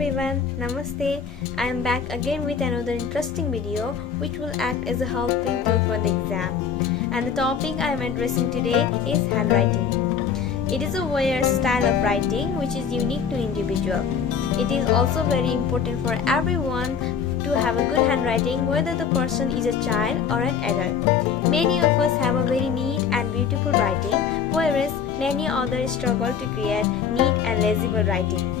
everyone, Namaste. I am back again with another interesting video which will act as a helping tool for the exam. And the topic I am addressing today is handwriting. It is a weird style of writing which is unique to individual. It is also very important for everyone to have a good handwriting whether the person is a child or an adult. Many of us have a very neat and beautiful writing, whereas many others struggle to create neat and legible writing.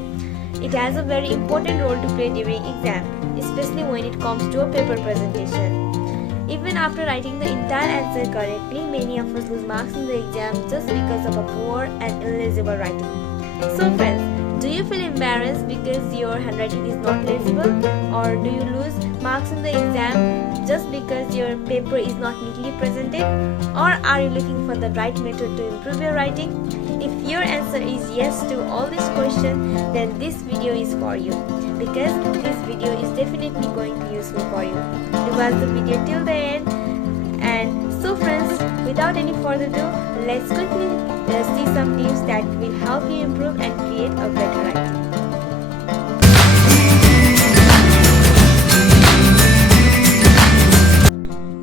It has a very important role to play during exam, especially when it comes to a paper presentation. Even after writing the entire answer correctly, many of us lose marks in the exam just because of a poor and illegible writing. So friends, do you feel embarrassed because your handwriting is not legible? Or do you lose marks in the exam just because your paper is not neatly presented? Or are you looking for the right method to improve your writing? If your answer is yes to all these questions, then this video is for you, because this video is definitely going to be useful for you. Do watch the video till the end. And so friends, without any further ado, let's quickly see some tips that will help you improve and create a better writing.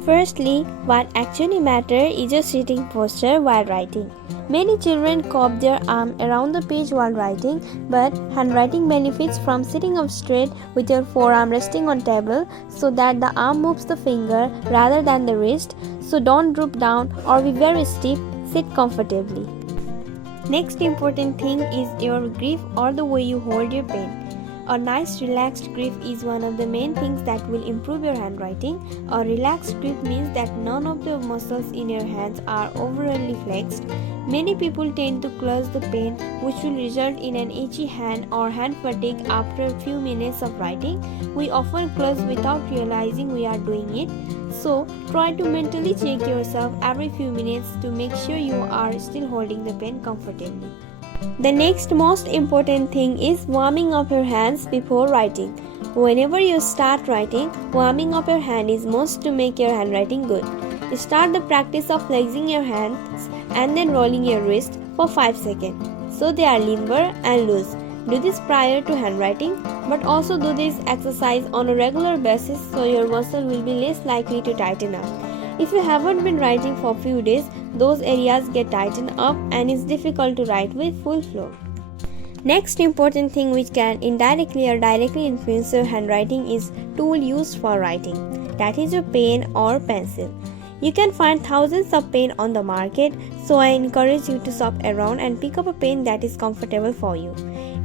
Firstly, what actually matters is your sitting posture while writing. Many children curve their arm around the page while writing, but handwriting benefits from sitting up straight with your forearm resting on table so that the arm moves the finger rather than the wrist. So don't droop down or be very stiff, sit comfortably. Next important thing is your grip or the way you hold your pen. A nice relaxed grip is one of the main things that will improve your handwriting. A relaxed grip means that none of the muscles in your hands are overly flexed. Many people tend to close the pen, which will result in an itchy hand or hand fatigue after a few minutes of writing. We often close without realizing we are doing it. So try to mentally check yourself every few minutes to make sure you are still holding the pen comfortably. The next most important thing is warming up your hands before writing. Whenever you start writing, warming up your hand is most to make your handwriting good. Start the practice of flexing your hands and then rolling your wrist for 5 seconds so they are limber and loose. Do this prior to handwriting, but also do this exercise on a regular basis so your muscle will be less likely to tighten up. If you haven't been writing for a few days, those areas get tightened up and it's difficult to write with full flow. Next important thing which can indirectly or directly influence your handwriting is tool used for writing. That is your pen or pencil. You can find thousands of pen on the market, so I encourage you to shop around and pick up a pen that is comfortable for you.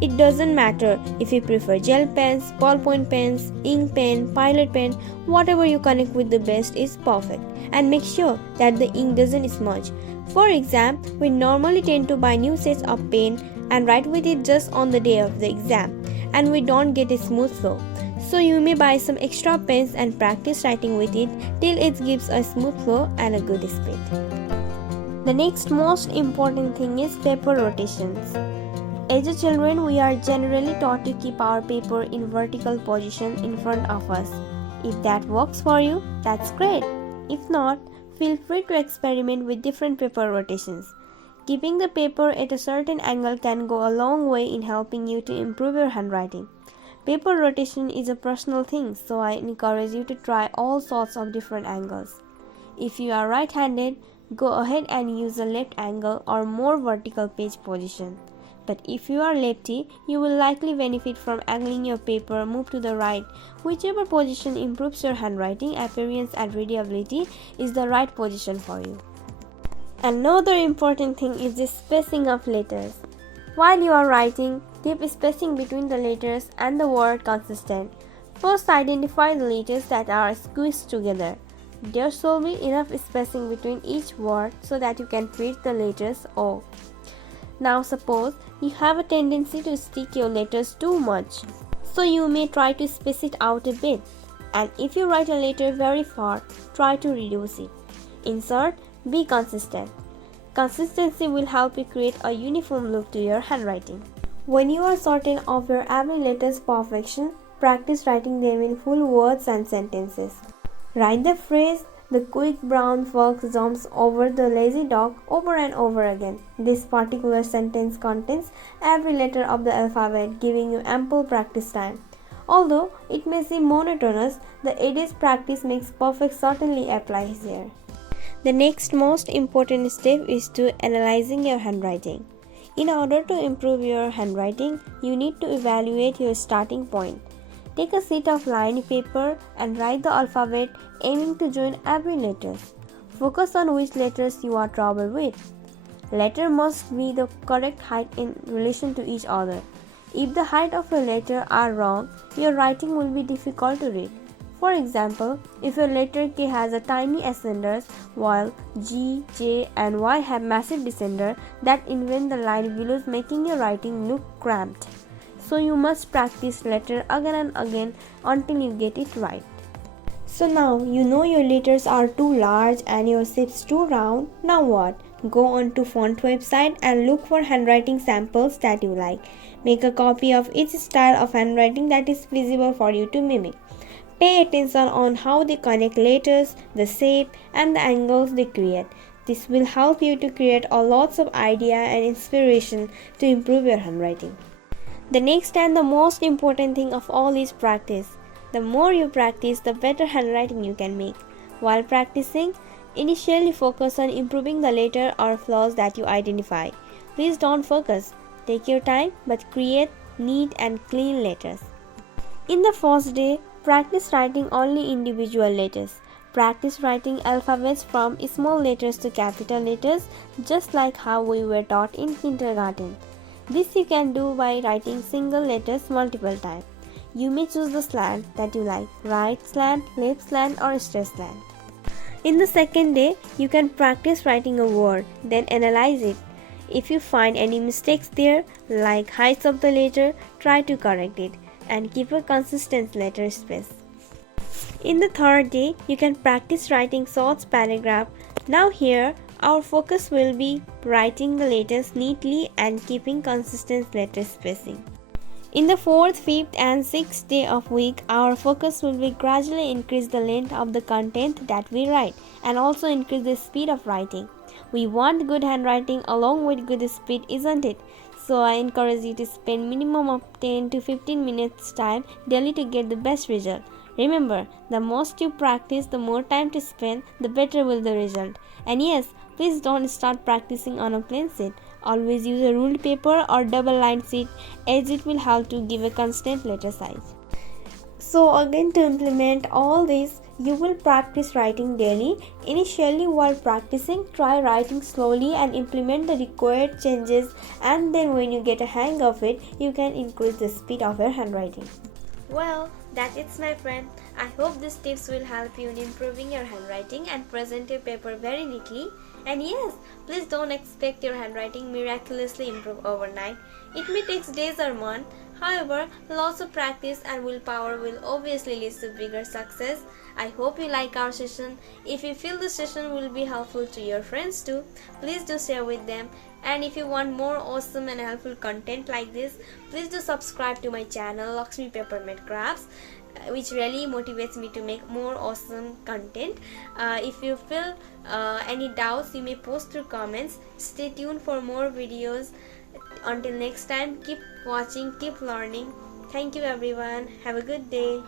It doesn't matter if you prefer gel pens, ballpoint pens, ink pen, pilot pen, whatever you connect with the best is perfect. And make sure that the ink doesn't smudge. For example, we normally tend to buy new sets of pen and write with it just on the day of the exam, and we don't get a smooth flow. So you may buy some extra pens and practice writing with it till it gives a smooth flow and a good speed. The next most important thing is paper rotations. As a children, we are generally taught to keep our paper in vertical position in front of us. If that works for you, that's great. If not, feel free to experiment with different paper rotations. Keeping the paper at a certain angle can go a long way in helping you to improve your handwriting. Paper rotation is a personal thing, so I encourage you to try all sorts of different angles. If you are right-handed, go ahead and use a left angle or more vertical page position. But if you are lefty, you will likely benefit from angling your paper move to the right. Whichever position improves your handwriting appearance and readability is the right position for you. Another important thing is the spacing of letters. While you are writing, keep spacing between the letters and the word consistent. First, identify the letters that are squeezed together. There should be enough spacing between each word so that you can read the letters O. Now suppose you have a tendency to stick your letters too much, so you may try to space it out a bit. And if you write a letter very far, try to reduce it. In short, be consistent. Consistency will help you create a uniform look to your handwriting. When you are certain of your every letter's perfection, practice writing them in full words and sentences. Write the phrase, The quick brown fox jumps over the lazy dog over and over again. This particular sentence contains every letter of the alphabet, giving you ample practice time. Although it may seem monotonous, the aided practice makes perfect certainly applies here. The next most important step is to analyzing your handwriting. In order to improve your handwriting, you need to evaluate your starting point. Take a sheet of lined paper and write the alphabet, aiming to join every letter. Focus on which letters you are trouble with. Letter must be the correct height in relation to each other. If the height of a letter are wrong, your writing will be difficult to read. For example, if your letter K has a tiny ascenders while G, J and Y have massive descender, that invent the line below, making your writing look cramped. So you must practice letter again and again until you get it right. So now you know your letters are too large and your shapes too round. Now what? Go on to font website and look for handwriting samples that you like. Make a copy of each style of handwriting that is feasible for you to mimic. Pay attention on how they connect letters, the shape and the angles they create. This will help you to create a lots of idea and inspiration to improve your handwriting. The next and the most important thing of all is practice. The more you practice, the better handwriting you can make. While practicing, initially focus on improving the letter or flaws that you identify. Please don't focus. Take your time but create neat and clean letters. In the first day, practice writing only individual letters. Practice writing alphabets from small letters to capital letters, just like how we were taught in kindergarten. This you can do by writing single letters multiple times. You may choose the slant that you like, right slant, left slant or straight slant. In the second day, you can practice writing a word, then analyze it. If you find any mistakes there, like heights of the letter, try to correct it and keep a consistent letter space. In the third day, you can practice writing short paragraph. Now here, our focus will be writing the letters neatly and keeping consistent letter spacing. In the fourth, fifth and sixth day of week, our focus will be gradually increase the length of the content that we write and also increase the speed of writing. We want good handwriting along with good speed, isn't it? So I encourage you to spend minimum of 10 to 15 minutes time daily to get the best result. Remember, the most you practice, the more time to spend, the better will the result. And yes, please don't start practicing on a plain sheet. Always use a ruled paper or double-lined sheet, as it will help to give a constant letter size. So again, to implement all this, you will practice writing daily. Initially, while practicing, try writing slowly and implement the required changes, and then when you get a hang of it, you can increase the speed of your handwriting. Well, that's it, my friend. I hope these tips will help you in improving your handwriting and present your paper very neatly. And yes, please don't expect your handwriting miraculously improve overnight. It may take days or months. However, lots of practice and willpower will obviously lead to bigger success. I hope you like our session. If you feel the session will be helpful to your friends too, please do share with them. And if you want more awesome and helpful content like this, please do subscribe to my channel Lakshmi Peppermint Crafts, which really motivates me to make more awesome content. If you feel any doubts, you may post through comments. Stay tuned for more videos. Until next time, keep watching, keep learning. Thank you everyone. Have a good day.